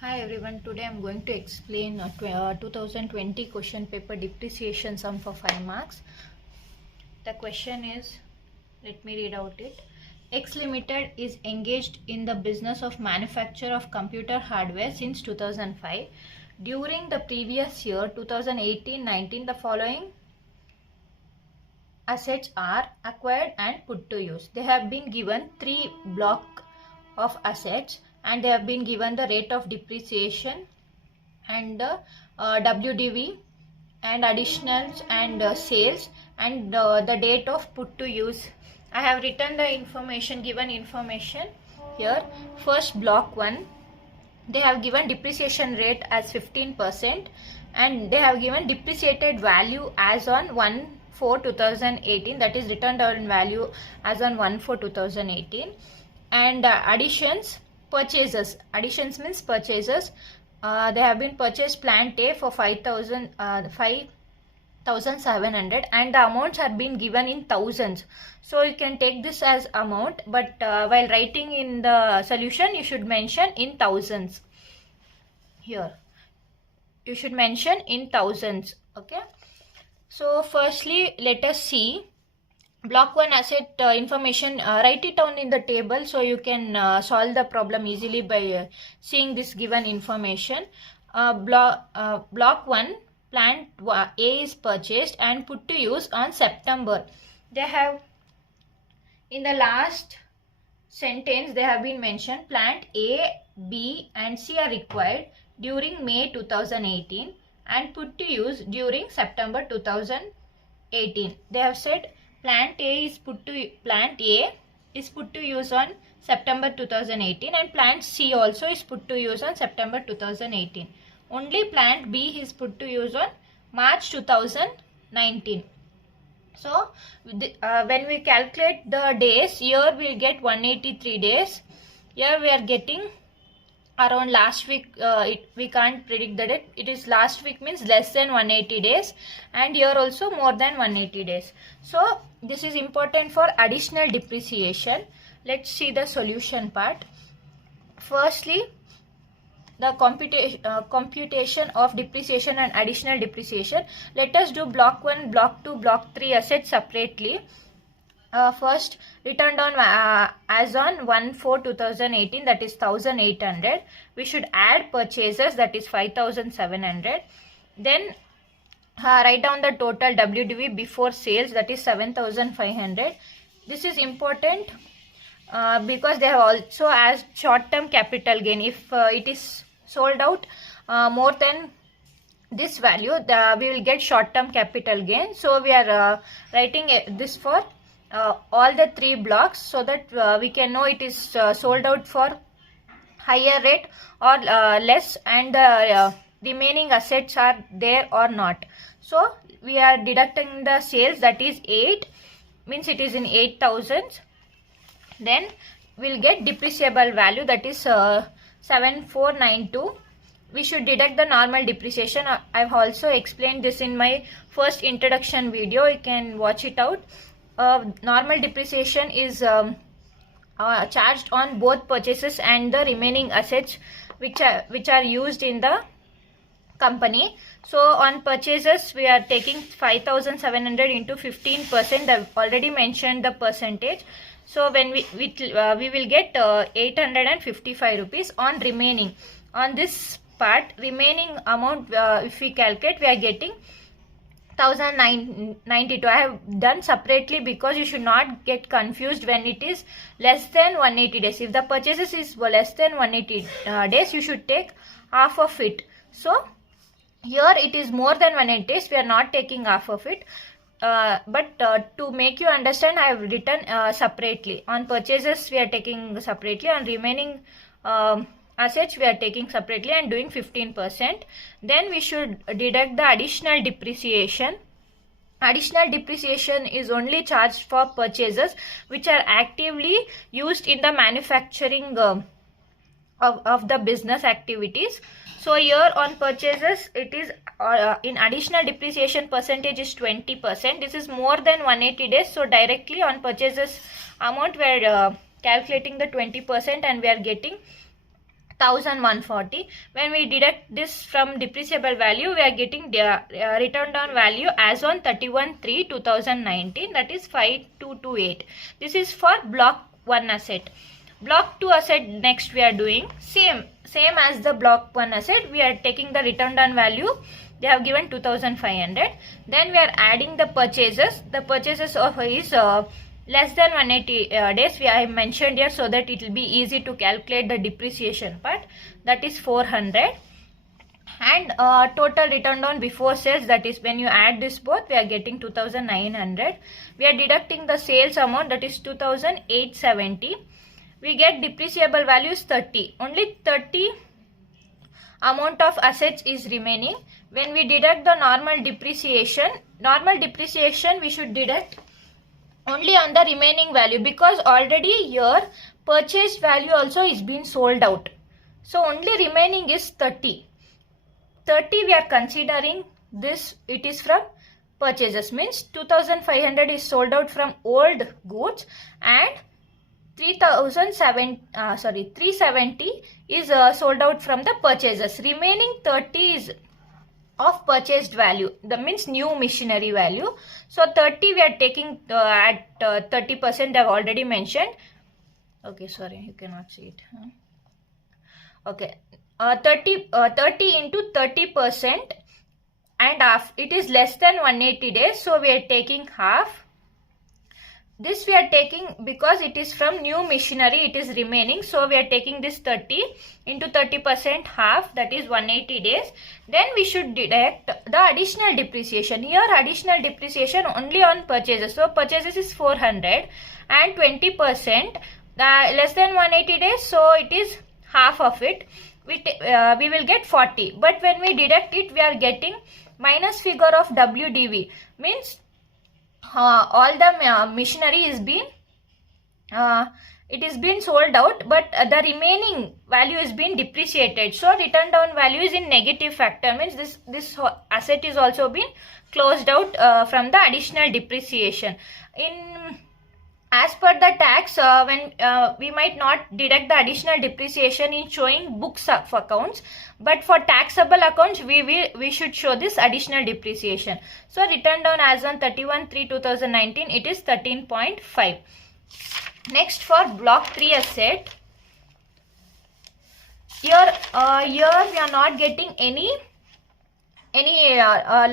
Hi everyone, today I am going to explain 2020 question paper depreciation sum for 5 marks. The question is, let me read out it. X Limited is engaged in the business of manufacture of computer hardware since 2005. During the previous year 2018-19, the following assets are acquired and put to use. They have been given 3 block of assets and they have been given the rate of depreciation and WDV and additionals and sales and the date of put to use. I have written the information, given information here. First block 1, they have given depreciation rate as 15% and they have given depreciated value as on 1/4/2018, that is written down value as on 1/4/2018. And additions, additions means purchases. They have been purchased plant A for 5,700 and the amounts are been given in thousands, so you can take this as amount, but while writing in the solution you should mention in thousands. Here you should mention in thousands. Okay, so firstly let us see block 1 asset information. Write it down in the table so you can solve the problem easily by seeing this given information. Block 1, plant A is purchased and put to use on September. They have, in the last sentence they have been mentioned plant A, B and C are required during May 2018 and put to use during September 2018. They have said plant A is put to use on September 2018 and plant C also is put to use on September 2018. Only plant B is put to use on March 2019. So when we calculate the days, here we will get 183 days. Here we are getting around last week. We can't predict the date. It is last week means less than 180 days and here also more than 180 days. So this is important for additional depreciation. Let's see the solution part. Firstly, the computation of depreciation and additional depreciation. Let us do block 1, block 2, block 3 assets separately. First, written down as on 1/4/2018, that is 1800. We should add purchases, that is 5700. Then write down the total WDV before sales, that is 7500. This is important because they have also as short-term capital gain. If it is sold out more than this value, we will get short-term capital gain. So we are writing this for all the 3 blocks so that we can know it is sold out for higher rate or less and the remaining assets are there or not. So we are deducting the sales, that is 8, means it is in 8,000. Then we'll get depreciable value, that is 7492. We should deduct the normal depreciation. I've also explained this in my first introduction video. You can watch it out. Normal depreciation is charged on both purchases and the remaining assets which are used in the company. So on purchases we are taking 5700 into 15%. I've already mentioned the percentage. So when we will get 855 rupees on remaining. On this part, remaining amount if we calculate, we are getting 1092. I have done separately because you should not get confused when it is less than 180 days. If the purchases is less than 180 days, you should take half of it. So here it is more than 180 days, we are not taking half of it. But to make you understand, I have written separately. On purchases we are taking separately, on remaining assets we are taking separately and doing 15%. Then we should deduct the additional depreciation. Additional depreciation is only charged for purchases which are actively used in the manufacturing of the business activities. So here on purchases it is in additional depreciation percentage is 20%. This is more than 180 days. So directly on purchases amount we are calculating the 20% and we are getting 1140. When we deduct this from depreciable value, we are getting the written down value as on 31/3/2019, that is 5228. This is for block 1 asset. Block 2 asset next we are doing same as the block 1 asset. We are taking the written down value. They have given 2500. Then we are adding the purchases. The purchases of is less than 180 days. We have mentioned here so that it will be easy to calculate the depreciation part. That is 400. And total written down before sales, that is when you add this both, we are getting 2900. We are deducting the sales amount, that is 2870. We get depreciable value is 30. Only 30 amount of assets is remaining. When we deduct the normal depreciation we should deduct only on the remaining value, because already here purchased value also is being sold out. So only remaining is 30. 30 we are considering this, it is from purchases, means 2500 is sold out from old goods, and 370 is sold out from the purchases. Remaining 30 is of purchased value, that means new machinery value. So 30 we are taking at 30%. I have already mentioned. Okay, sorry, you cannot see it. Okay, 30 into 30%, and half, it is less than 180 days, so we are taking half. This we are taking because it is from new machinery, it is remaining, so we are taking this 30 into 30% half, that is 180 days. Then we should deduct the additional depreciation. Here additional depreciation only on purchases, so purchases is 400 and 20% less than 180 days, so it is half of it. We will get 40, but when we deduct it, we are getting minus figure of WDV, means all the machinery is being it is being sold out, but the remaining value is being depreciated. So written down value is in negative factor, means this asset is also being closed out from the additional depreciation. As per the tax, when we might not deduct the additional depreciation in showing books of accounts, but for taxable accounts we should show this additional depreciation. So written down as on 31/3/2019, it is 13.5. Next, for block 3 asset, here we are not getting any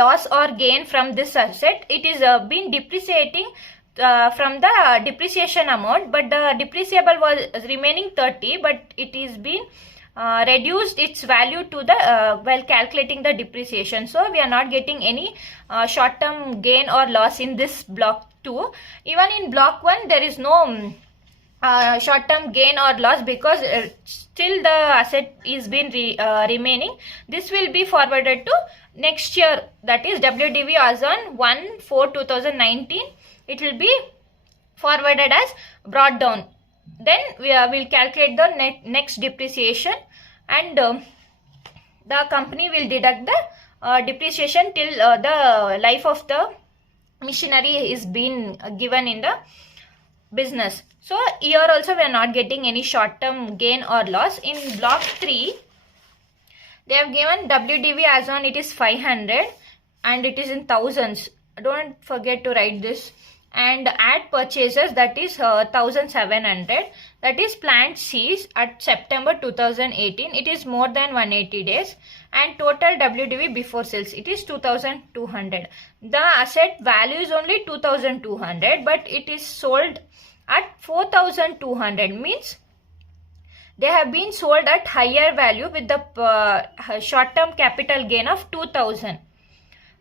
loss or gain from this asset. It is been depreciating from the depreciation amount, but the depreciable was remaining 30, but it is been reduced its value to the while calculating the depreciation. So we are not getting any short term gain or loss in this block 2. Even in block 1 there is no short term gain or loss, because still the asset is been remaining. This will be forwarded to next year, that is WDV as on 1/4/2019. It will be forwarded as brought down. Then we will calculate the next depreciation, and the company will deduct the depreciation till the life of the machinery is being given in the business. So here also we are not getting any short term gain or loss. In block 3 they have given WDV as on it is 500 and it is in thousands. Don't forget to write this. And add purchases, that is 1700, that is plant C's at September 2018. It is more than 180 days, and total WDV before sales, it is 2200. The asset value is only 2200, but it is sold at 4200, means they have been sold at higher value with the short term capital gain of 2000.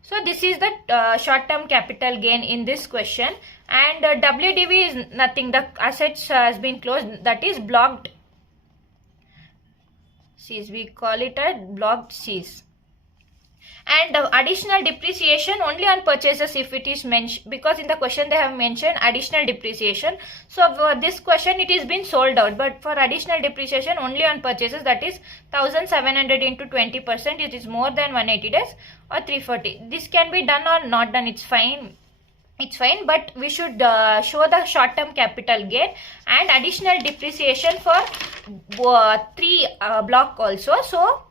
So this is the short term capital gain in this question, and WDV is nothing, the assets has been closed, that is blocked C's, we call it as blocked C's. And additional depreciation only on purchases if it is mentioned, because in the question they have mentioned additional depreciation. So for this question it is been sold out, but for additional depreciation only on purchases, that is 1700 into 20%, it is more than 180 days or 340. This can be done or not done, it's fine. it's fine, but we should show the short term capital gain and additional depreciation for 3 block also. So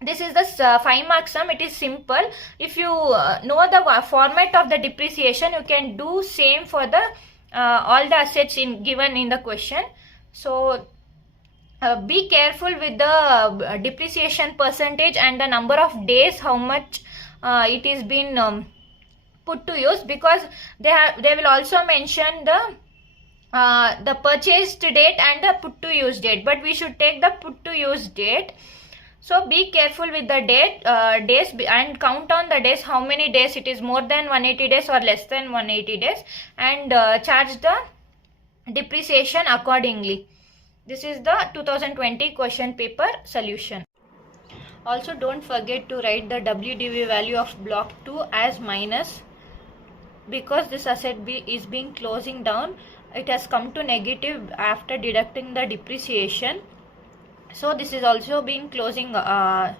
this is the 5 mark sum. It is simple. If you know the format of the depreciation, you can do same for the all the assets given in the question. So be careful with the depreciation percentage and the number of days how much it is been put to use, because they will also mention the purchased date and the put to use date, but we should take the put to use date. So be careful with the days and count on the days, how many days it is, more than 180 days or less than 180 days, and charge the depreciation accordingly. This is the 2020 question paper solution. Also, don't forget to write the WDV value of block 2 as minus, because this asset is being closing down. It has come to negative after deducting the depreciation. So this is also being closing down.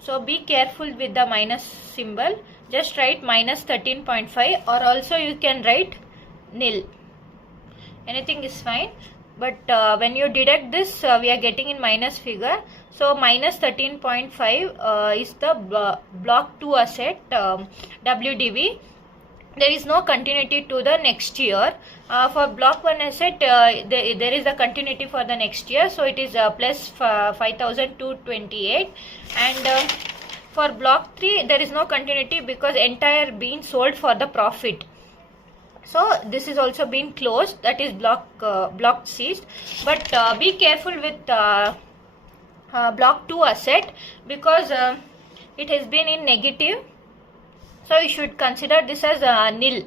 So be careful with the minus symbol. Just write minus 13.5, or also you can write nil. Anything is fine. But when you deduct this, we are getting in minus figure. So minus 13.5 is the block 2 asset WDV. There is no continuity to the next year. For block 1 asset, there is a continuity for the next year. So it is plus 5,228. And for block 3, there is no continuity because entire being sold for the profit. So this is also been closed, that is block ceased. But be careful with block 2 asset, because it has been in negative. So you should consider this as nil.